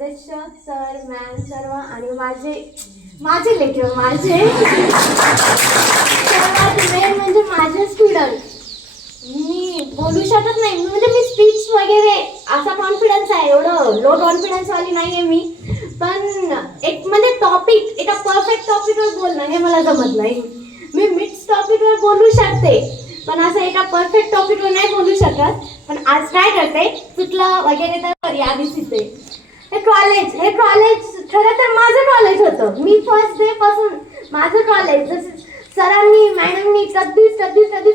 अध्यक्ष sir ma'am सर्व आणि माझे लेक्चर सर्वात मेन म्हणजे माझे स्टुडंट. मी बोलू शकत नाही म्हणजे मी स्पीच वगैरे असा कॉन्फिडन्स आहे, एवढं लो कॉन्फिडन्स वाली नाही आहे मी. पण एक म्हणजे टॉपिक एका परफेक्ट टॉपिकवर बोलणं हे मला जमत नाही. मी मिक्स टॉपिकवर बोलू शकते पण असं एका परफेक्ट टॉपिकवर नाही बोलू शकत. पण आज काय करते चुकलं वगैरे तर यादीच येते. हे कॉलेज खरं तर माझं कॉलेज होतं. मी फर्स्ट डे पासून माझं कॉलेज जसं सरांनी मॅडमनी कधीच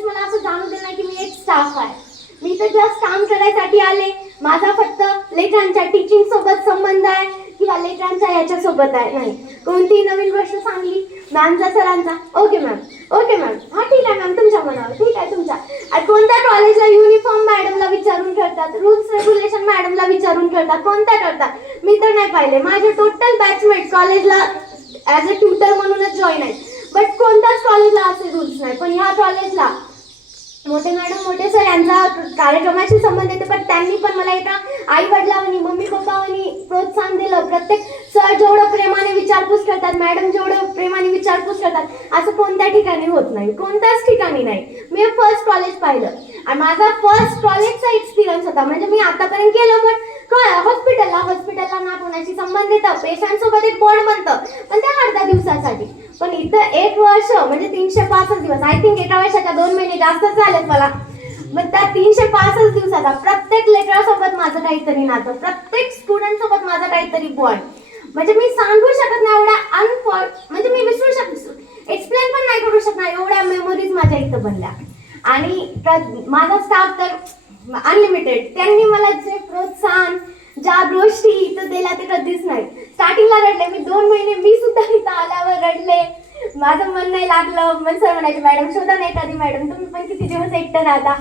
मला असं जाणून दिलं नाही की मी एक स्टाफ आहे. मी तर जस्ट काम करायसाठी आले. माझा फक्त लेकरांच्या टीचिंग सोबत संबंध आहे किंवा लेकरांच्या याच्यासोबत आहे. नाही कोणतीही नवीन गोष्ट सांगली मॅमचा सरांचा ओके मॅम हां ठीक आहे मॅम तुमच्या मनावर ठीक आहे तुमच्या. आणि कोणत्या कॉलेजला युनिफॉर्म मॅडमला विचारून करतात, रूल्स रेग्युलेशन मॅडमला विचारून करतात, कोणत्या करतात मी तर नाही पाहिले. माझे टोटल बॅचमेट कॉलेजला ॲज अ ट्युटर म्हणूनच जॉईन आहेत. बट कोणत्याच कॉलेजला असे रूल्स नाही. पण ह्या कॉलेजला मोठे मॅडम मोठे सर यांचा कार्यक्रमाशी संबंध येते. पण त्यांनी पण मला एका आई वडिलांनी मम्मी पप्पांनी प्रोत्साहन दिलं. प्रत्येक सर जेवढं प्रेमाने विचारपूस करतात, मॅडम जेवढं प्रेमाने विचारपूस करतात असं कोणत्या ठिकाणी होत नाही, कोणत्याच ठिकाणी नाही. मी फर्स्ट कॉलेज पाहिलं आणि माझा फर्स्ट कॉलेजचा एक्सपिरियन्स होता. म्हणजे मी आतापर्यंत केलं पण हॉस्पिटलला ना कोणाशी संबंध येतं, पेशंटसोबत एक बॉन्ड बनतं पण त्या अर्ध्या दिवसासाठी. पण इथं 1 वर्ष म्हणजे 365 दिवस, आय थिंक एका वर्षाच्या 2 महिने जास्तच झालेत मला. मग त्या 365 दिवसाचा प्रत्येक लेकरासोबत माझं काहीतरी नातं, प्रत्येक स्टुडंट सोबत माझा काहीतरी बॉन्ड. म्हणजे मी सांगू शकत नाही एवढ्या म्हणजे मी विसरू एक्सप्लेन पण नाही करू शकणार एवढ्या मेमोरीज माझ्या इथं बनल्या. आणि माझा स्टाफ तर अनलिमिटेड. त्यांनी मला जे प्रोत्साहन ज्या गोष्टी इथं दिल्या ते कधीच नाही. स्टार्टिंगला रडले मी 2 महिने, मी सुद्धा इथं आल्यावर रडले. माझं मन नाही लागलं. मग सर म्हणायचे मॅडम शोधा नाही एखादी मॅडम, तुम्ही पण किती दिवस एकटं राहता.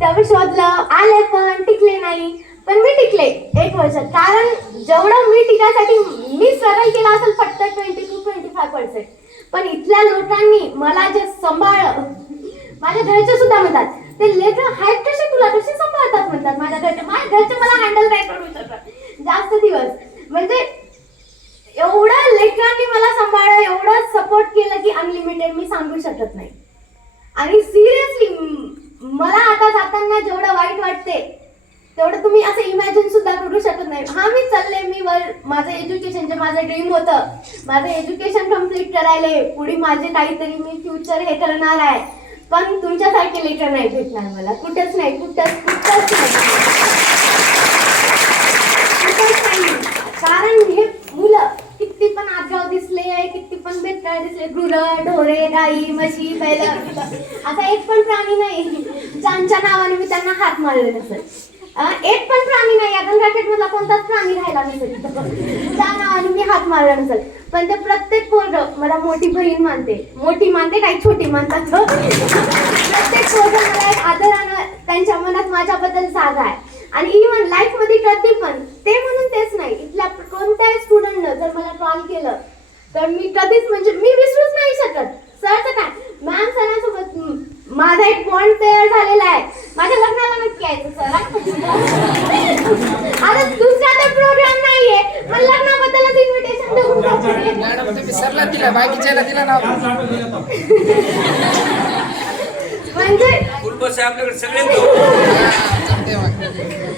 त्यावर शोधलं, आले पण टिकले नाही. पण मी टिकले 1 वर्ष. कारण जेवढं मी टिकायसाठी मी स्ट्रगल केला असेल फक्त 20 to 25%. पण इथल्या लोकांनी मला जे सांभाळलं, माझ्या घरचे सुद्धा म्हणतात ते लेकर आहेत कसे तुला कसे सांभाळतात म्हणतात. माझ्या घरचे मला हँडल नाही करू शकत जास्त दिवस. म्हणजे एवढं लेकरांनी मला सांभाळलं, एवढं सपोर्ट केलं की अनलिमिटेड मी सांगू शकत नाही. आणि सिरियसली मला आता जाताना जेवढं वाईट वाटते तेवढं तुम्ही असं इमॅजिन सुद्धा करू शकत नाही. हा मी चालले माझं एज्युकेशन जे माझं ड्रीम होतं, माझं एज्युकेशन कम्प्लीट करायला पुढे माझे काहीतरी मी फ्युचर हे करणार आहे. पण तुमच्यासारखे लेकर नाही भेटणार मला कुठंच नाही. कारण हे मुलं किती पण आगाव दिसले, किती पण बेकार दिसले, गुरं ढोरे गाई म्हशी बैल असा एक पण प्राणी नाही ज्यांच्या नावाने मी त्यांना हात मारले नसेल. एक पण प्राणी नाही या क्रिकेट मधला कोणताच प्राणी राहिला नसेल ज्या नावाने मी हात मारला नसेल. पण ते प्रत्येक पोरं मला मोठी बहीण मानते, काही छोटी मानतात. प्रत्येक पोरं मला एक आदरानं त्यांच्या मनात माझ्याबद्दल जागा आहे. आणि इव्हन लाईफ मध्ये कधी पण ते म्हणून तेच नाही, इथल्या कोणत्याही स्टुडंटनं जर मला कॉल केलं तर मी कधीच म्हणजे मी विसरूच नाही शकत. सरचं काय मॅम सरांसोबत माझा एक बॉन्ड तयार झालेला आहे. माझ्या लग्नाला नक्की यायचं सर. आता दुसरा तर प्रोग्राम नाहीये पण लग्नाबद्दलच इन्व्हिटेशन देऊन टाकले. मॅडम तुम्ही सरला दिला बाकीच्याला दिला ना. म्हणजे आपल्याकडे सगळे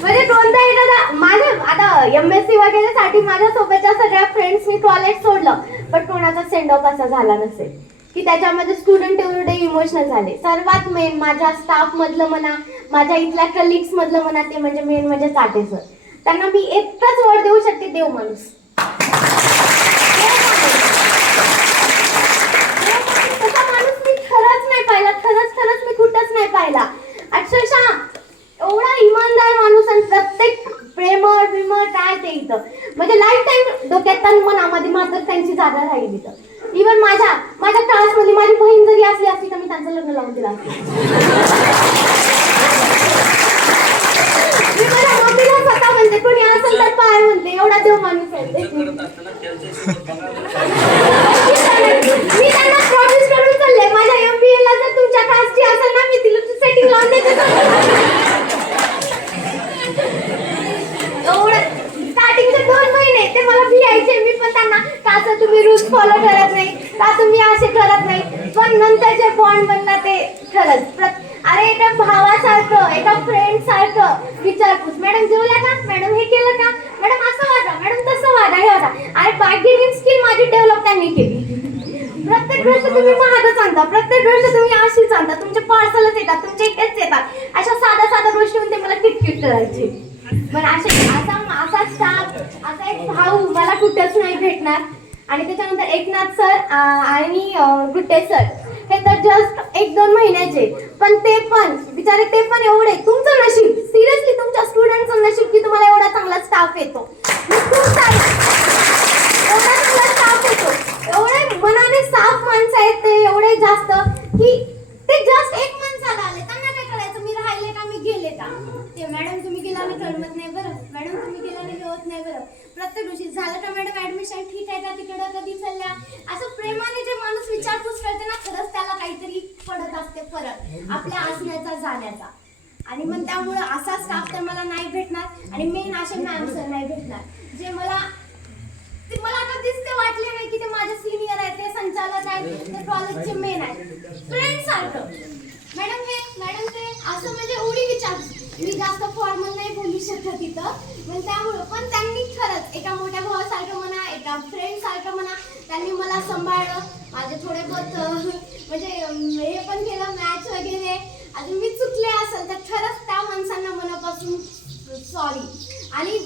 म्हणजे कोणता एखादा माझ्या आता MSc वगैरे साठी माझ्या सोबतच्या सगळ्या फ्रेंड्सनी कॉलेज सोडलं पण कोणाचा सेंड ऑफ असा झाला नसेल की त्याच्यामध्ये स्टुडंट एवढे इमोशनल झाले. सर्वात मेन माझ्या स्टाफ मधलं म्हणा, माझ्या इथल्या कलिग्स मधलं म्हणा, ते म्हणजे मेन म्हणजे चाटे सर. त्यांना मी एकच वर्ड देऊ शकते, देव माणूस. तसा माणूस मी खरंच नाही पाहिला, खरंच मी कुठंच नाही पाहिला. अक्षरशः एवढा इमानदार माणूस आणि प्रत्येक प्रेमळ काय ते इथं म्हणजे लाईफ टाईम डोक्यात मनामध्ये मात्र त्यांची जागा राहिली इथं. इव्हन माझ्या क्लासमध्ये माझी बहीण जरी असली तर मी त्यांचं लग्न लावून दिलं असतं. मी माझ्या मम्मीला स्वतः म्हणते कोणी असेल तर पाय म्हणते, एवढा देव माणूस आहे. मी त्यांना प्रॉमिस करून चालले माझ्या MBA ला जर तुमच्या कास्टची असेल ना मी तिला सेटिंग लावून देते. एवढं स्टार्टिंगचे 2 महिने आता तुम्ही रूल्स फॉलो करत नाही, का तुम्ही असे करत नाही, पण नंतर जे बॉन्ड बनला ते खरंच अरे एका भावासारखं, एका फ्रेंड सारखं विचारपूस, मॅडम जेवल्या का, मॅडम हे केलं का, मॅडम असं वागा, मॅडम तसं वागा, हे होता. अरे बार्गेनिंग स्किल माझी डेव्हलप त्यांनी केली. प्रत्येक गोष्ट तुम्ही महागच आणता, प्रत्येक गोष्ट तुम्ही अशीच आणता, तुमचे पार्सलच येतात, तुमचे इकडेच येतात, अशा साध्या साध्या गोष्टी ते मला किटकिट करायची. पण असा स्टाफ, असा एक भाऊ मला कुठेच नाही भेटणार. आणि त्याच्यानंतर एकनाथ सर आणि गुट्टे सर हे तर जस्ट 1-2 महिन्याचे, पण ते पण बिचारे, ते पण एवढे, तुमचं नशीब, सिरियसली तुमच्या स्टुडंटचं नशीब की तुम्हाला एवढा चांगला स्टाफ येतो. खूप एवढा चांगला स्टाफ येतो, एवढे मनाने साफ माणसं आहेत ते, एवढे जास्त की ते जस्ट 1 माणसाला आले, त्यांना काय कळायचं मी राहिले का मी गेले का. ते मॅडम तुम्ही गेल्याने कळमत नाही बरं, मॅडम तुम्ही गेल्याने हे होत नाही बरं, प्रत्येक दिवशी झालं का मॅडम ऍडमिशन, ठीक आहे का, तिकडं कधी चालल्या, असं प्रेमाने जे माणूस विचारपूस करते ना, खरंच त्याला काहीतरी पडत असते फरक आपल्या असण्याचा जाण्याचा. आणि मग त्यामुळे असा स्टाफ तर मला नाही भेटणार. आणि मेन असे मॅम सर नाही भेटणार जे मला कधीच ते वाटले नाही की ते माझे सिनियर आहेत, ते संचालक आहेत, ते कॉलेजचे मेन आहेत, फ्रेंड सारखं. मॅडम ते असं म्हणजे एवढी विचार, मी जास्त फॉर्मल नाही बोलू शकत तिथं, पण त्यामुळं पण त्यांनी खरंच एका मोठ्या भावासारखं म्हणा, एका फ्रेंड सारखं म्हणा, त्यांनी मला सांभाळलं. माझे थोडे बहुत म्हणजे हे पण केलं, मॅच वगैरे, अजून मी चुकले असेल तर खरंच त्या माणसांना मनापासून सॉरी. आणि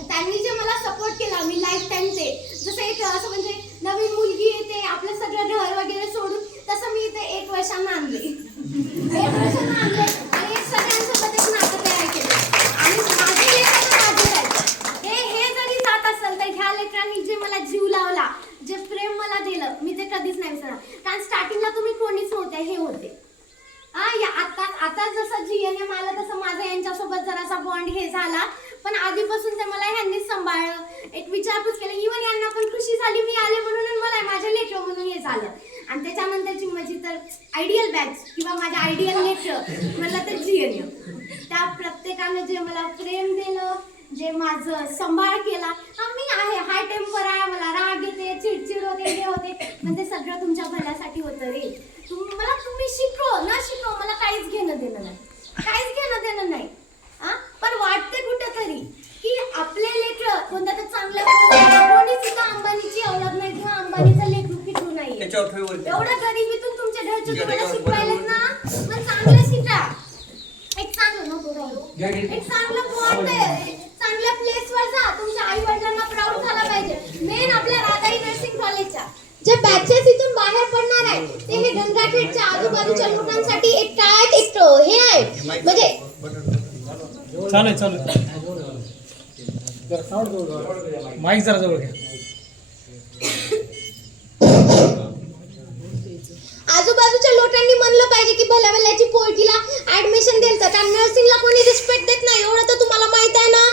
त्यांनी जे मला सपोर्ट केला, मी लाईफ टाईमचे जसं एक असं म्हणजे नवीन मुलगी येते आपलं सगळं घर वगैरे सोडून, तसं मी इथे 1 वर्षांना आणले, 1 वर्षांना आणले आणि सगळ्यांसोबत एक नातं तयार केलं. आणि माझे लेकरं आहेत, हे जरी जात असेल तर ह्या लेकरांनी जे मला जीव लावला, जे प्रेम मला दिलं, मी ते कधीच नाही विसरणार. कारण स्टार्टिंगला तुम्ही कोणीच नव्हते, हे होते. आता जसं GNM आलं तसं माझा यांच्यासोबत जरासा बॉन्ड हे झाला, पण आधीपासून ते मला ह्यांनीच सांभाळलं, एक विचारपूस केलं. इव्हन यांना पण खुशी झाली मी आले म्हणून, आणि मला माझ्या लेकर म्हणून हे झालं. आणि त्याच्यानंतरची माझी तर आयडियल बॅच किंवा माझ्या आयडियल लेकर मला तर GNM, त्या प्रत्येकानं जे मला प्रेम दिलं, जे माझं सांभाळ केला. मी आहे हाय टेम्पर आहे, मला राग येते, चिडचिड होते, हे होते, पण ते सगळं तुमच्या भल्यासाठी होतं रे. तुम्ही शिको ना शिको, मला काहीच घेणं देणं नाही, काहीच घेणं देणं नाही. पण वाटते कुठेतरी की आपले लेकरं कोणत्या तर चांगल्या, कोणी सुद्धा अंबानीची औलाद नाही किंवा अंबानीचं लेकरू पिटू नाही, एवढं गरिबीतून तुमच्या घरचे तुम्हाला शिकवायलेत ना, मग चांगलं शिका, एक चांगलं चांगल्या प्लेसवर जा, तुमच्या आई वडिलांना प्राऊड झाला पाहिजे. मेन आपल्या राधाई नर्सिंग कॉलेजच्या जे बॅचेस इथून बाहेर पडणार आहे, ते हे गंगाखेडच्या आजूबाजूच्या लोकांसाठी एक काय एक हे आहे, म्हणजे चालेल माईक जरा जवळ घ्या. आजूबाजूच्या लोकांनी म्हणलं पाहिजे की भल्या भल्याची पोरगीला ऍडमिशन दिलं, कारण नर्सिंगला कोणी रिस्पेक्ट देत नाही, एवढं तर तुम्हाला माहित आहे ना.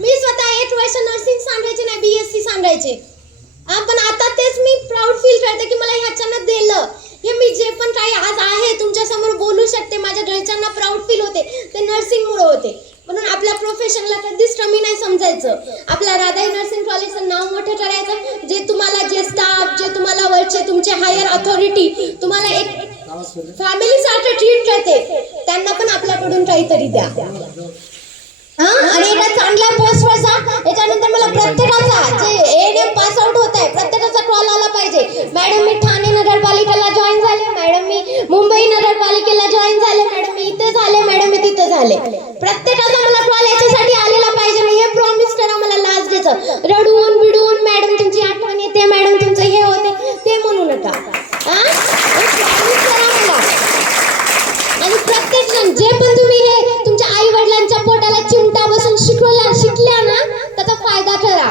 मी स्वतः 1 वर्ष नर्सिंग सांगायचे नाही, BSc सांगायचे, पण आता तेच मी प्राऊड फील करते की मला ह्याच्यानं दिलं. हे मी जे पण काही आज आहे तुमच्या समोर बोलू शकते, माझ्या घरच्यांना प्राऊड फील होते, ते नर्सिंगमुळे होते. म्हणून आपल्या प्रोफेशनला कधीच कमी नाही समजायचं, आपल्या राधाई नर्सिंग कॉलेजचं नाव मोठं करायचं. जे तुम्हाला जे स्टाफ, जे तुम्हाला वरचे तुमचे हायर अथॉरिटी तुम्हाला एक फॅमिली सारखं ट्रीट करते, त्यांना पण आपल्याकडून काहीतरी द्या. आणि एका चांगल्या पोस्टवर जा. त्याच्यानंतर मला प्रत्येकाचा जे ANM पास आउट होत आहे प्रत्येकाचा कॉल आला पाहिजे, मॅडम मी ठाणे नगरपालिकेला जॉईन झाले, मॅडम मी मुंबई नगरपालिकेला जॉईन झाले, मॅडम मी इथे झाले, मॅडम मी तिथे झाले. प्रत्येकाचा मला कॉल याच्यासाठी आलेला पाहिजे. हे प्रॉमिस करा मला लास्ट डेचं, रडून बिडून मॅडम तुमची आठवण येते, मॅडम तुमचं हे होते ते म्हणू नका. प्रॉमिस करा मला. आणि प्रत्येक जण जे पण तुम्ही हे तुमच्या आई वडिलांच्या पोटाला चिमटा बसून शिकल्या ना, त्याचा फायदा करा.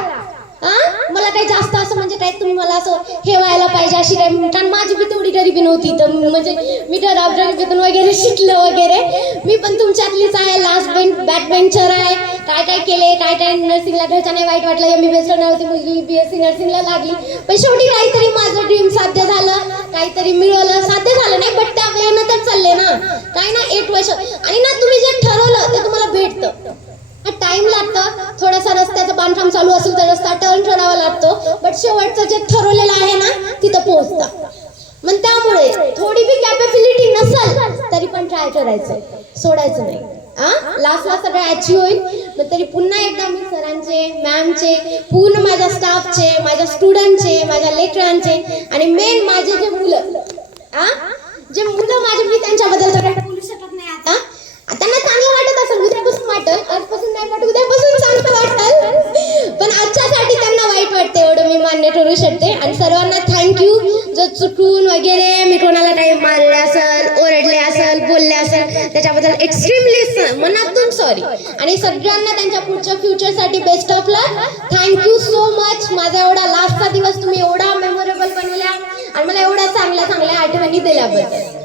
मला काही जास्त असं म्हणजे काही तुम्ही मला असं हे व्हायला पाहिजे अशी काही, कारण माझी बी तेवढी गरिबी नव्हती, तर म्हणजे मी गरिबीतून वगैरे शिकलं वगैरे. मी पण तुमच्यातलीच आहे, लास्ट बॅक बेंचर आहे. काय केले, काय नर्सिंगला घरच्याने वाईट वाटलं, MBBS नव्हती मुलगी, BSc नर्सिंगला लागली, पण शेवटी काहीतरी माझं ड्रीम साध्य झालं, काहीतरी मिळवलं. साध्य झालं नाही बट त्या वेळेनं तर चालले ना, काय ना 1 वर्ष. आणि ना तुम्ही जे ठरवलं ते तुम्हाला भेटतं. टाइम लागतं, थोडासा रस्त्याचं बांधकाम चालू असेल तर रस्ता टर्न करावा लागतो, बट शेवटचं जे ठरवलेलं आहे ना तिथं पोहोचतं. मग त्यामुळे थोडी बी कॅपॅबिलिटी नसेल तरी पण ट्राय करायचं, सोडायचं नाही. लास्टला सगळं अचीव होईल. मग तरी पुन्हा एकदा मी सरांचे, मॅमचे, पूर्ण माझ्या स्टाफचे, माझ्या स्टुडंटचे, माझ्या लेकरांचे आणि मेन माझे जे मुलं माझे, मी त्यांच्याबद्दल तर काही बोलू शकत नाही आता. त्यांना चांगलं वाटत असेल, उद्यापासून वाटेल, आजपासून नाही वाटत, उद्यापासून चांगलं वाटेल, पण आजच्यासाठी त्यांना वाईट वाटते एवढं मी मान्य करू शकते. आणि सर्वांना थँक्यू. जो चुकून वगैरे मी कोणाला काही मारले असेल, ओरडले असेल, बोलले असेल त्याच्याबद्दल एक्स्ट्रीमली मनातून सॉरी. आणि सगळ्यांना त्यांच्या पुढच्या फ्युचरसाठी best of luck. Thank you so much. माझा एवढा लास्टचा दिवस तुम्ही एवढा मेमोरेबल बनवला आणि मला एवढ्या चांगल्या चांगल्या आठवणी दिल्याबद्दल.